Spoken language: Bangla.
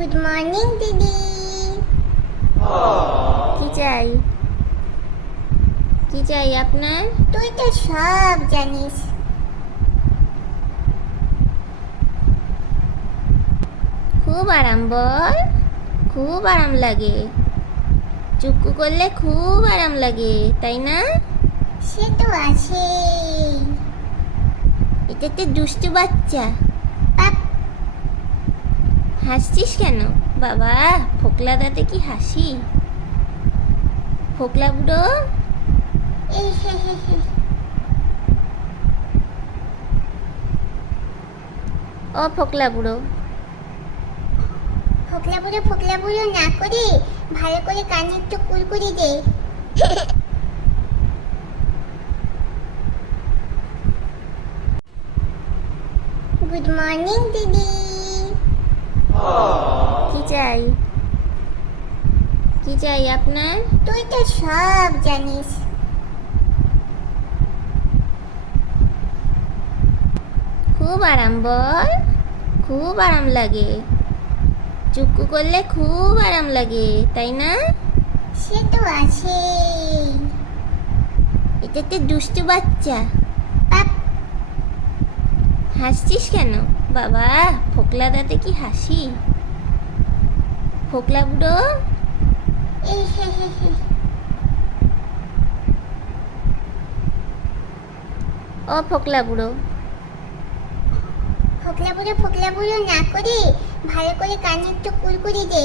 গুড মর্নিং দিদি। কি চাই? কি চাই আপনার? তুই তো সব জানিস। খুব আরাম বল, খুব আরাম লাগে। চুক্কু করলে খুব আরাম লাগে, তাই না? সে তো আছে। এটা তো দুষ্টু বাচ্চা। পাপ। হাসছিস কেন বাবা? ফোকলা দাঁতে কি হাসি? ফোকলা বুড়ো, এই হে হে হে। ও ফোকলা বুড়ো, ফোকলা বুড়ো না করে ভালো করে কানে একটু কুরকুরি দে। গুড মর্নিং দিদি। কি চাই? কি চাই আপনার? তুই তো সব জানিস। খুব আরাম বল, খুব আরাম লাগে। চুক্কু করলে খুব আরাম লাগে, তাই না? সে তো আছে। এটা তো দুষ্টু বাচ্চা। পাপ। হাসছিস কেন বাবা? ফোকলা দাঁতে কি হাসি? ফোকলা বুড়ো, এই হে হে হে। ও ফোকলা বুড়ো, ফোকলা বুড়ো না করে ভালো করে কানে একটু কুরকুরি দে।